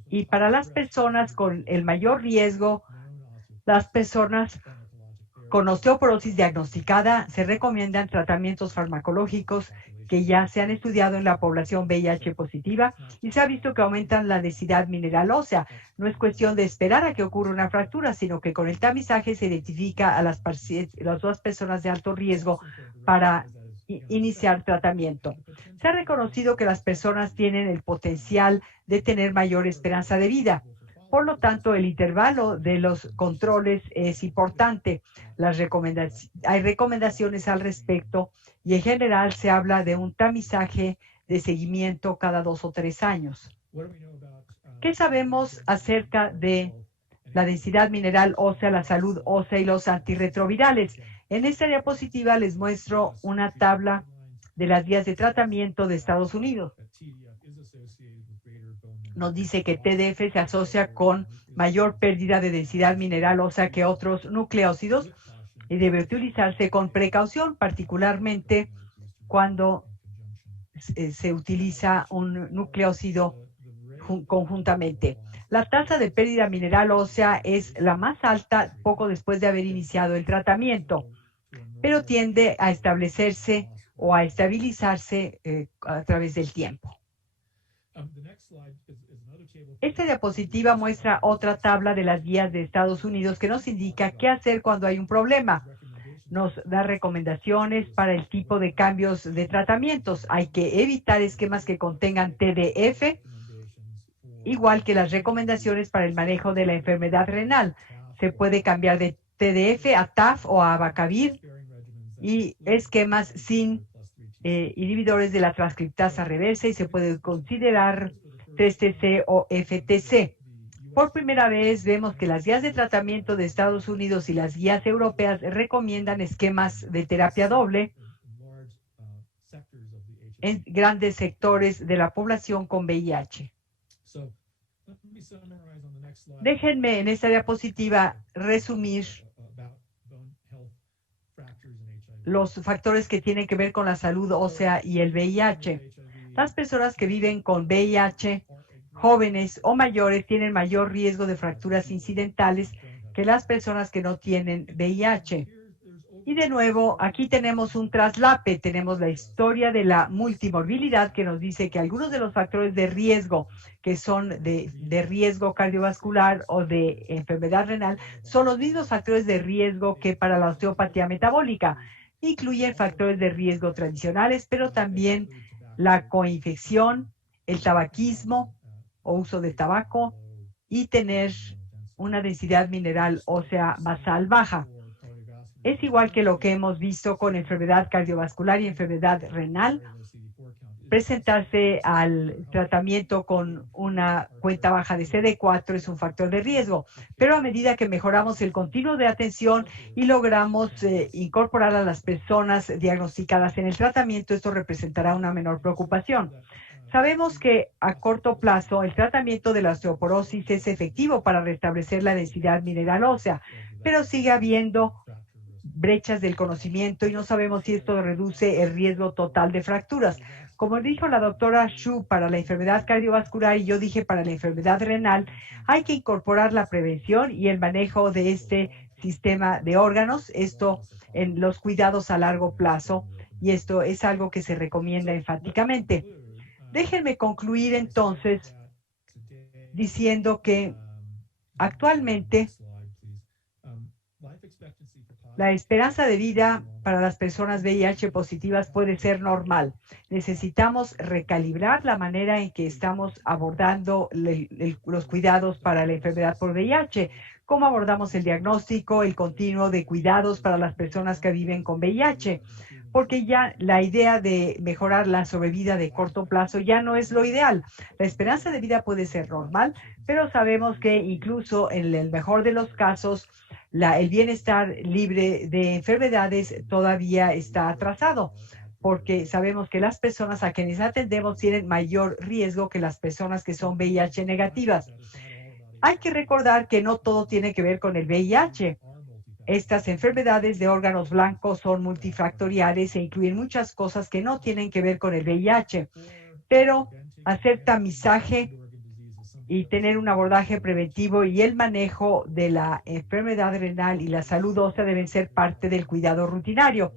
Y para las personas con el mayor riesgo, las personas con osteoporosis diagnosticada, se recomiendan tratamientos farmacológicos que ya se han estudiado en la población VIH positiva y se ha visto que aumentan la densidad mineral ósea. No es cuestión de esperar a que ocurra una fractura, sino que con el tamizaje se identifica a las 2 personas de alto riesgo para iniciar tratamiento. Se ha reconocido que las personas tienen el potencial de tener mayor esperanza de vida. Por lo tanto, el intervalo de los controles es importante. Hay recomendaciones al respecto y en general se habla de un tamizaje de seguimiento cada 2 o 3 años. ¿Qué sabemos acerca de la densidad mineral ósea, la salud ósea y los antirretrovirales? En esta diapositiva les muestro una tabla de las guías de tratamiento de Estados Unidos. Nos dice que TDF se asocia con mayor pérdida de densidad mineral ósea que otros nucleócidos y debe utilizarse con precaución, particularmente cuando se utiliza un nucleócido conjuntamente. La tasa de pérdida mineral ósea es la más alta poco después de haber iniciado el tratamiento, pero tiende a establecerse o a estabilizarse a través del tiempo. Esta diapositiva muestra otra tabla de las guías de Estados Unidos que nos indica qué hacer cuando hay un problema. Nos da recomendaciones para el tipo de cambios de tratamientos. Hay que evitar esquemas que contengan TDF, igual que las recomendaciones para el manejo de la enfermedad renal. Se puede cambiar de TDF a TAF o a abacavir y esquemas sin inhibidores de la transcriptasa reversa y se puede considerar 3-TC o FTC. Por primera vez vemos que las guías de tratamiento de Estados Unidos y las guías europeas recomiendan esquemas de terapia doble en grandes sectores de la población con VIH. Déjenme en esta diapositiva resumir los factores que tienen que ver con la salud ósea y el VIH. Las personas que viven con VIH, jóvenes o mayores, tienen mayor riesgo de fracturas incidentales que las personas que no tienen VIH. Y de nuevo, aquí tenemos un traslape, tenemos la historia de la multimorbilidad que nos dice que algunos de los factores de riesgo que son de riesgo cardiovascular o de enfermedad renal son los mismos factores de riesgo que para la osteopatía metabólica. Incluyen factores de riesgo tradicionales, pero también la coinfección, el tabaquismo o uso de tabaco y tener una densidad mineral ósea basal baja. Es igual que lo que hemos visto con enfermedad cardiovascular y enfermedad renal. presentarse al tratamiento con una cuenta baja de CD4 es un factor de riesgo, pero a medida que mejoramos el continuo de atención y logramos incorporar a las personas diagnosticadas en el tratamiento, esto representará una menor preocupación. Sabemos que a corto plazo el tratamiento de la osteoporosis es efectivo para restablecer la densidad mineral ósea, pero sigue habiendo brechas del conocimiento y no sabemos si esto reduce el riesgo total de fracturas. Como dijo la doctora Xu para la enfermedad cardiovascular y yo dije para la enfermedad renal, hay que incorporar la prevención y el manejo de este sistema de órganos, esto en los cuidados a largo plazo, y esto es algo que se recomienda enfáticamente. Déjenme concluir entonces diciendo que actualmente la esperanza de vida para las personas VIH positivas puede ser normal. Necesitamos recalibrar la manera en que estamos abordando los cuidados para la enfermedad por VIH, cómo abordamos el diagnóstico, el continuo de cuidados para las personas que viven con VIH, porque ya la idea de mejorar la sobrevida de corto plazo ya no es lo ideal. La esperanza de vida puede ser normal, pero sabemos que incluso en el mejor de los casos, el bienestar libre de enfermedades todavía está atrasado, porque sabemos que las personas a quienes atendemos tienen mayor riesgo que las personas que son VIH negativas. Hay que recordar que no todo tiene que ver con el VIH. Estas enfermedades de órganos blancos son multifactoriales e incluyen muchas cosas que no tienen que ver con el VIH, pero hacer tamizaje y tener un abordaje preventivo y el manejo de la enfermedad renal y la salud ósea deben ser parte del cuidado rutinario.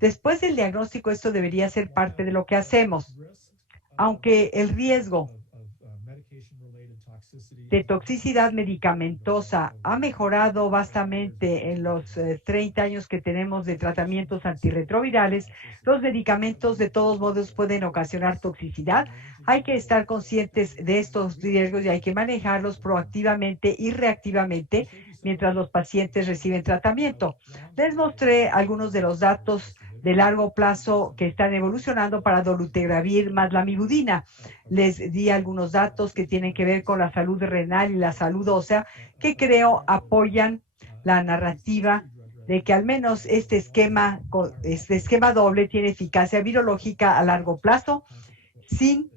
Después del diagnóstico, esto debería ser parte de lo que hacemos. Aunque el riesgo de toxicidad medicamentosa ha mejorado vastamente en los 30 años que tenemos de tratamientos antirretrovirales, los medicamentos de todos modos pueden ocasionar toxicidad. Hay que estar conscientes de estos riesgos y hay que manejarlos proactivamente y reactivamente mientras los pacientes reciben tratamiento. Les mostré algunos de los datos de largo plazo que están evolucionando para dolutegravir más lamivudina. Les di algunos datos que tienen que ver con la salud renal y la salud ósea que creo apoyan la narrativa de que al menos este esquema doble tiene eficacia virológica a largo plazo sin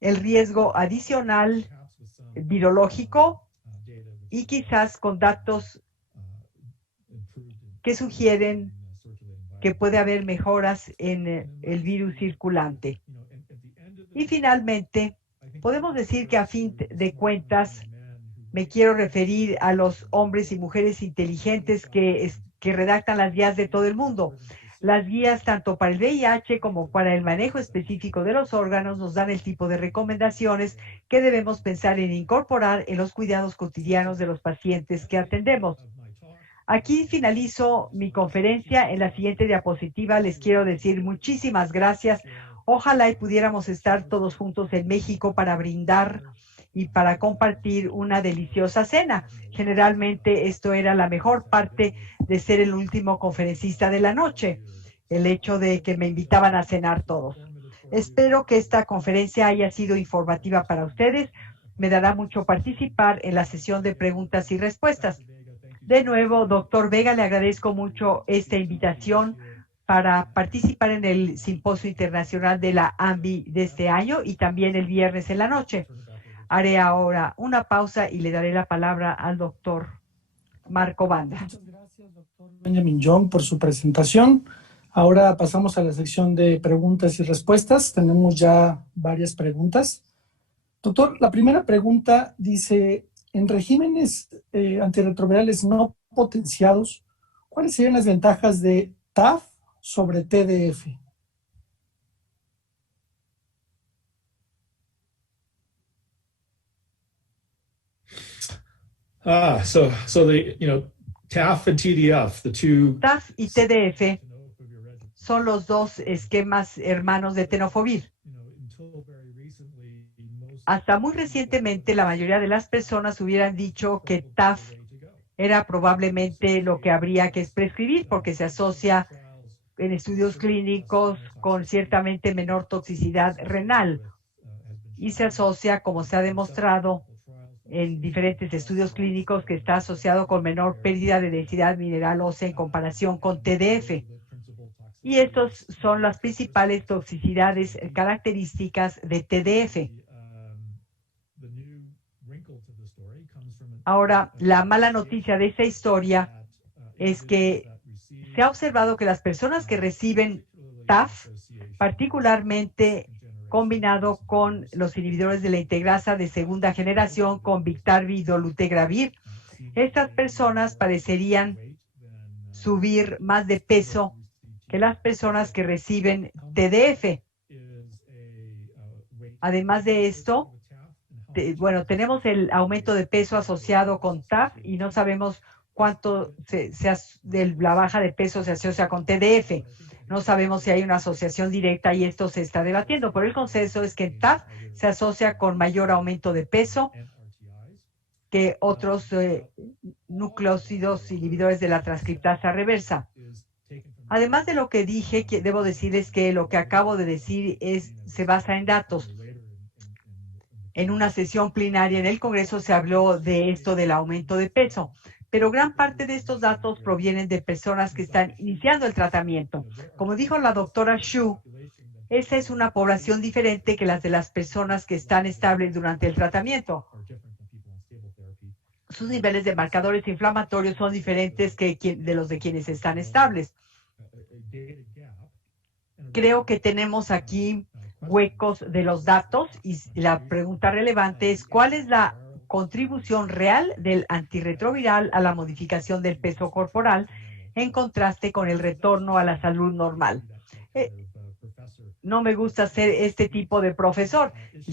el riesgo adicional virológico y quizás con datos que sugieren que puede haber mejoras en el virus circulante. Y finalmente, podemos decir que a fin de cuentas, me quiero referir a los hombres y mujeres inteligentes que redactan las guías de todo el mundo. Las guías, tanto para el VIH como para el manejo específico de los órganos, nos dan el tipo de recomendaciones que debemos pensar en incorporar en los cuidados cotidianos de los pacientes que atendemos. Aquí finalizo mi conferencia. En la siguiente diapositiva les quiero decir muchísimas gracias. Ojalá y pudiéramos estar todos juntos en México para brindar y para compartir una deliciosa cena. Generalmente esto era la mejor parte de ser el último conferencista de la noche, el hecho de que me invitaban a cenar todos. Espero que esta conferencia haya sido informativa para ustedes. Me dará mucho participar en la sesión de preguntas y respuestas. De nuevo, doctor Vega, le agradezco mucho esta invitación para participar en el Simposio Internacional de la AMBI de este año y también el viernes en la noche. Haré ahora una pausa y le daré la palabra al doctor Marco Banda. Muchas gracias, doctor Benjamin John, por su presentación. Ahora pasamos a la sección de preguntas y respuestas. Tenemos ya varias preguntas. Doctor, la primera pregunta dice, en regímenes antirretrovirales no potenciados, ¿cuáles serían las ventajas de TAF sobre TDF? TAF and TDF, the two. TAF y TDF son los dos esquemas hermanos de tenofovir. Hasta muy recientemente, la mayoría de las personas hubieran dicho que TAF era probablemente lo que habría que prescribir porque se asocia en estudios clínicos con ciertamente menor toxicidad renal y se asocia, como se ha demostrado en diferentes estudios clínicos, que está asociado con menor pérdida de densidad mineral ósea en comparación con TDF. Y estas son las principales toxicidades características de TDF. Ahora, la mala noticia de esta historia es que se ha observado que las personas que reciben TAF, particularmente combinado con los inhibidores de la integrasa de segunda generación, con Biktarvy y dolutegravir, estas personas parecerían subir más de peso que las personas que reciben TDF. Además de esto, tenemos el aumento de peso asociado con TAF y no sabemos cuánto de la baja de peso se asocia con TDF. No sabemos si hay una asociación directa y esto se está debatiendo, pero el consenso es que en TAF se asocia con mayor aumento de peso que otros nucleósidos inhibidores de la transcriptasa reversa. Además de lo que dije, debo decirles que lo que acabo de decir se basa en datos. En una sesión plenaria en el Congreso se habló de esto del aumento de peso, pero gran parte de estos datos provienen de personas que están iniciando el tratamiento. Como dijo la doctora Xu, esa es una población diferente que las de las personas que están estables durante el tratamiento. Sus niveles de marcadores inflamatorios son diferentes de los de quienes están estables. Creo que tenemos aquí huecos de los datos y la pregunta relevante es ¿cuál es la contribución real del antirretroviral a la modificación del peso corporal en contraste con el retorno a la salud normal? No me gusta ser este tipo de profesor,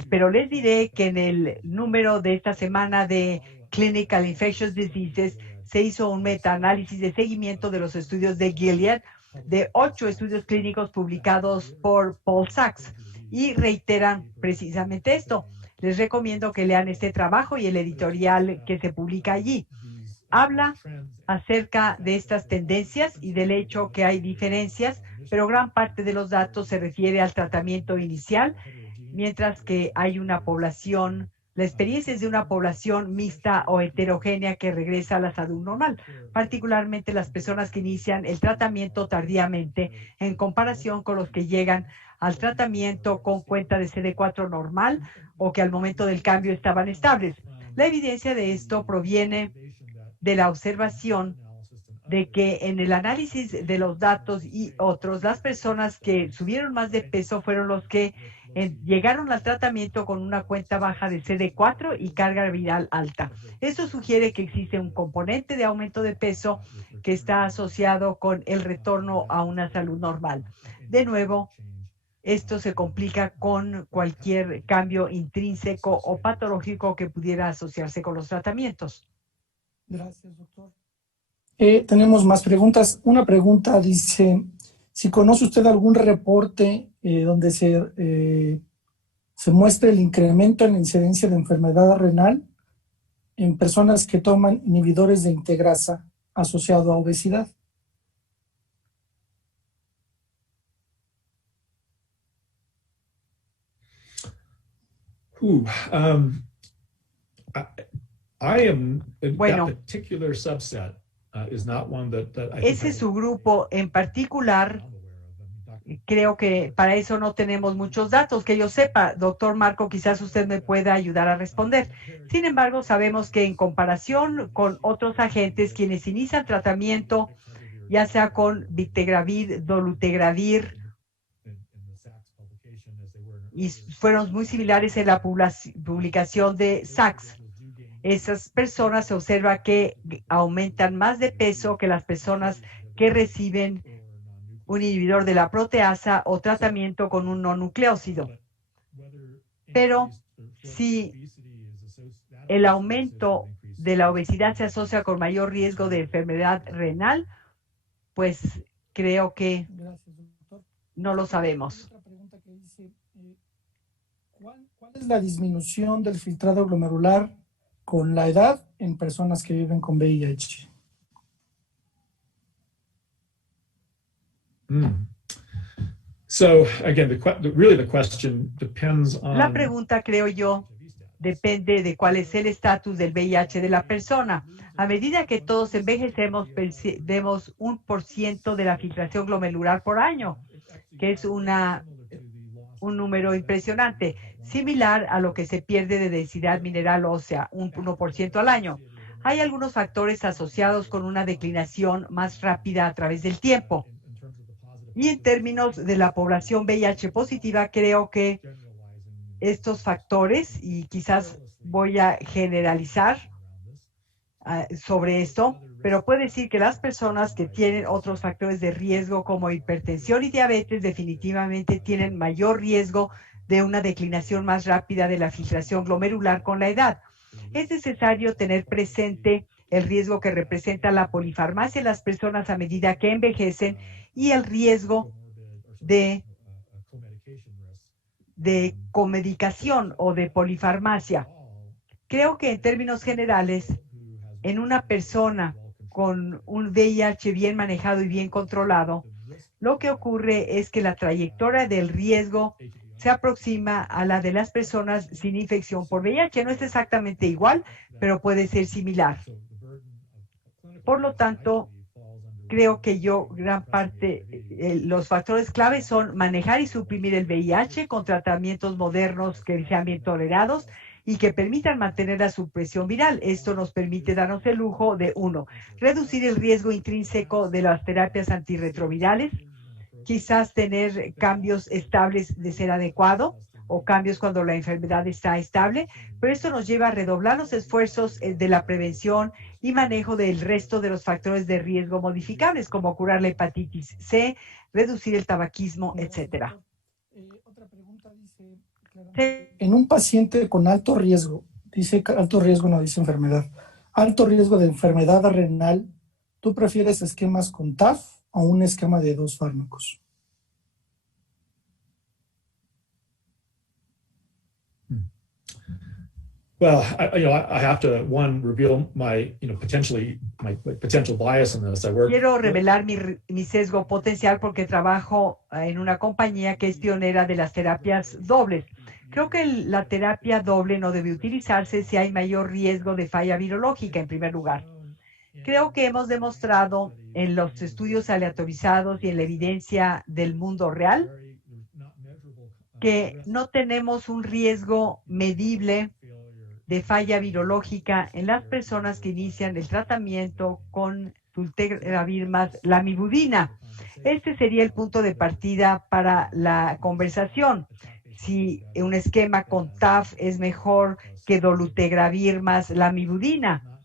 pero les diré que en el número de esta semana de Clinical Infectious Diseases se hizo un metaanálisis de seguimiento de los estudios de Gilead, de 8 estudios clínicos publicados por Paul Sachs, y reiteran precisamente esto. Les recomiendo que lean este trabajo y el editorial que se publica allí. Habla acerca de estas tendencias y del hecho que hay diferencias, pero gran parte de los datos se refiere al tratamiento inicial, mientras que hay una población, la experiencia es de una población mixta o heterogénea que regresa a la salud normal, particularmente las personas que inician el tratamiento tardíamente en comparación con los que llegan al tratamiento con cuenta de CD4 normal o que al momento del cambio estaban estables. La evidencia de esto proviene de la observación de que en el análisis de los datos y otros, las personas que subieron más de peso fueron los que llegaron al tratamiento con una cuenta baja de CD4 y carga viral alta. Esto sugiere que existe un componente de aumento de peso que está asociado con el retorno a una salud normal. De nuevo, esto se complica con cualquier cambio intrínseco o patológico que pudiera asociarse con los tratamientos. Gracias, doctor. Tenemos más preguntas. Una pregunta dice, si conoce usted algún reporte donde se muestre el incremento en la incidencia de enfermedad renal en personas que toman inhibidores de integrasa asociado a obesidad. Bueno, that particular subset is not one that I think ese subgrupo en particular, creo que para eso no tenemos muchos datos que yo sepa. Doctor Marco, quizás usted me pueda ayudar a responder. Sin embargo, sabemos que en comparación con otros agentes, quienes inician tratamiento, ya sea con Biktarvy, dolutegravir, y fueron muy similares en la publicación de Sachs. Esas personas se observa que aumentan más de peso que las personas que reciben un inhibidor de la proteasa o tratamiento con un no nucleósido. Pero si el aumento de la obesidad se asocia con mayor riesgo de enfermedad renal, pues creo que no lo sabemos. ¿Cuál es la disminución del filtrado glomerular con la edad en personas que viven con VIH? So again, the question depends on. La pregunta, creo yo, depende de cuál es el estatus del VIH de la persona. A medida que todos envejecemos, vemos 1% de la filtración glomerular por año, que es un número impresionante, similar a lo que se pierde de densidad mineral ósea, un 1% al año. Hay algunos factores asociados con una declinación más rápida a través del tiempo. Y en términos de la población VIH positiva, creo que estos factores, y quizás voy a generalizar sobre esto, pero puedo decir que las personas que tienen otros factores de riesgo como hipertensión y diabetes definitivamente tienen mayor riesgo de una declinación más rápida de la filtración glomerular con la edad. Es necesario tener presente el riesgo que representa la polifarmacia en las personas a medida que envejecen y el riesgo de comedicación o de polifarmacia. Creo que en términos generales, en una persona con un VIH bien manejado y bien controlado, lo que ocurre es que la trayectoria del riesgo se aproxima a la de las personas sin infección por VIH. No es exactamente igual, pero puede ser similar. Por lo tanto, creo que gran parte, los factores claves son manejar y suprimir el VIH con tratamientos modernos que sean bien tolerados y que permitan mantener la supresión viral. Esto nos permite darnos el lujo de, 1, reducir el riesgo intrínseco de las terapias antirretrovirales, quizás tener cambios estables de ser adecuado o cambios cuando la enfermedad está estable, pero esto nos lleva a redoblar los esfuerzos de la prevención y manejo del resto de los factores de riesgo modificables, como curar la hepatitis C, reducir el tabaquismo, etc. Otra pregunta dice, en un paciente con alto riesgo, dice alto riesgo, no dice enfermedad, alto riesgo de enfermedad renal, ¿tú prefieres esquemas con TAF o un esquema de 2 fármacos? Well, I have to reveal my potential bias in this. Quiero revelar mi sesgo potencial porque trabajo en una compañía que es pionera de las terapias dobles. Creo que la terapia doble no debe utilizarse si hay mayor riesgo de falla virológica, en primer lugar. Creo que hemos demostrado en los estudios aleatorizados y en la evidencia del mundo real que no tenemos un riesgo medible de falla virológica en las personas que inician el tratamiento con dolutegravir más lamivudina. Este sería el punto de partida para la conversación. Si un esquema con TAF es mejor que dolutegravir más lamivudina.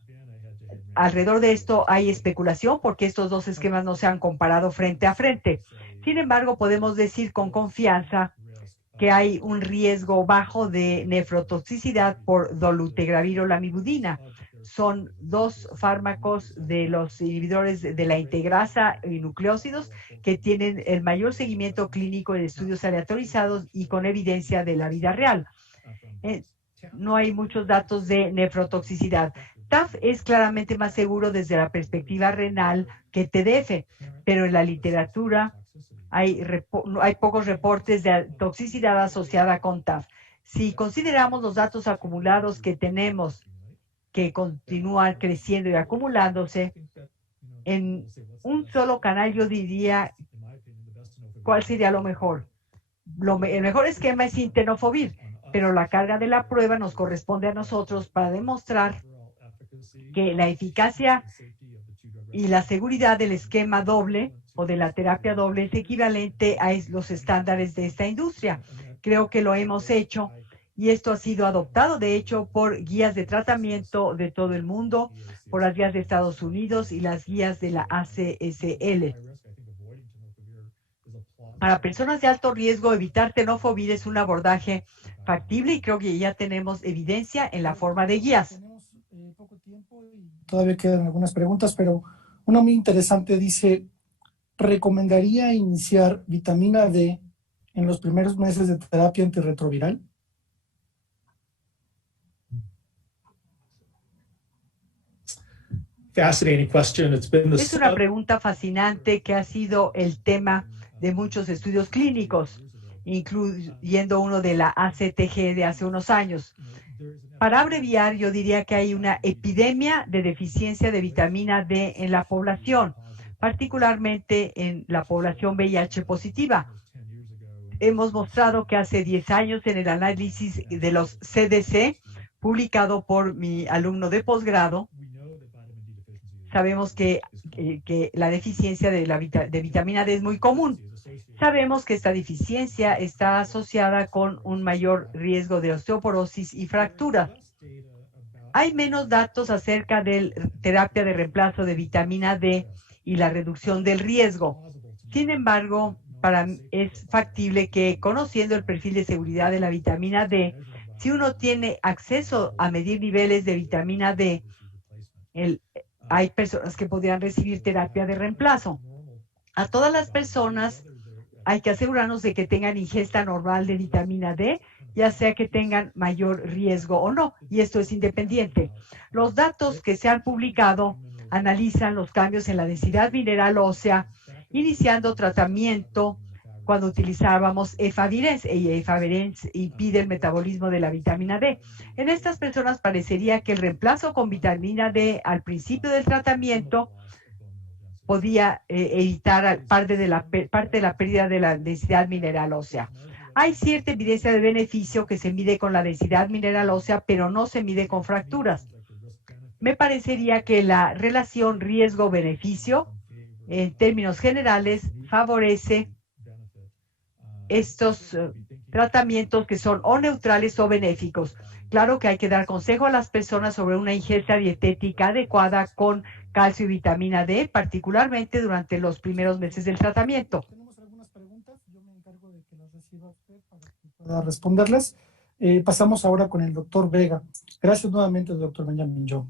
Alrededor de esto hay especulación porque estos dos esquemas no se han comparado frente a frente. Sin embargo, podemos decir con confianza que hay un riesgo bajo de nefrotoxicidad por dolutegravir o lamivudina. Son 2 fármacos de los inhibidores de la integrasa y nucleósidos que tienen el mayor seguimiento clínico en estudios aleatorizados y con evidencia de la vida real. No hay muchos datos de nefrotoxicidad. TAF es claramente más seguro desde la perspectiva renal que TDF, pero en la literatura hay pocos reportes de toxicidad asociada con TAF. Si consideramos los datos acumulados que tenemos, que continúan creciendo y acumulándose, en un solo canal yo diría, ¿cuál sería lo mejor? El mejor esquema es sin tenofovir, pero la carga de la prueba nos corresponde a nosotros para demostrar que la eficacia y la seguridad del esquema doble o de la terapia doble es equivalente a los estándares de esta industria. Creo que lo hemos hecho y esto ha sido adoptado, de hecho, por guías de tratamiento de todo el mundo, por las guías de Estados Unidos y las guías de la ACSL. Para personas de alto riesgo, evitar tenofovir es un abordaje factible y creo que ya tenemos evidencia en la forma de guías. Tenemos poco tiempo y todavía quedan algunas preguntas, pero una muy interesante dice, ¿recomendaría iniciar vitamina D en los primeros meses de terapia antirretroviral? Fascinating question. Es una pregunta fascinante que ha sido el tema de muchos estudios clínicos, incluyendo uno de la ACTG de hace unos años. Para abreviar, yo diría que hay una epidemia de deficiencia de vitamina D en la población, particularmente en la población VIH positiva. Hemos mostrado que hace 10 años en el análisis de los CDC, publicado por mi alumno de posgrado, sabemos que la deficiencia de vitamina D es muy común. Sabemos que esta deficiencia está asociada con un mayor riesgo de osteoporosis y fracturas. Hay menos datos acerca de terapia de reemplazo de vitamina D y la reducción del riesgo. Sin embargo, es factible que, conociendo el perfil de seguridad de la vitamina D, si uno tiene acceso a medir niveles de vitamina D, hay personas que podrían recibir terapia de reemplazo. A todas las personas hay que asegurarnos de que tengan ingesta normal de vitamina D, ya sea que tengan mayor riesgo o no, y esto es independiente. Los datos que se han publicado analizan los cambios en la densidad mineral ósea, iniciando tratamiento cuando utilizábamos efavirenz, y efavirenz impide el metabolismo de la vitamina D. En estas personas parecería que el reemplazo con vitamina D al principio del tratamiento podía evitar parte de la pérdida de la densidad mineral ósea. Hay cierta evidencia de beneficio que se mide con la densidad mineral ósea, pero no se mide con fracturas. Me parecería que la relación riesgo-beneficio, en términos generales, favorece estos tratamientos que son o neutrales o benéficos. Claro que hay que dar consejo a las personas sobre una ingesta dietética adecuada con calcio y vitamina D, particularmente durante los primeros meses del tratamiento. Tenemos algunas preguntas, yo me encargo de que las reciba usted para que pueda responderlas. Pasamos ahora con el doctor Vega. Gracias nuevamente, doctor Benjamin Young.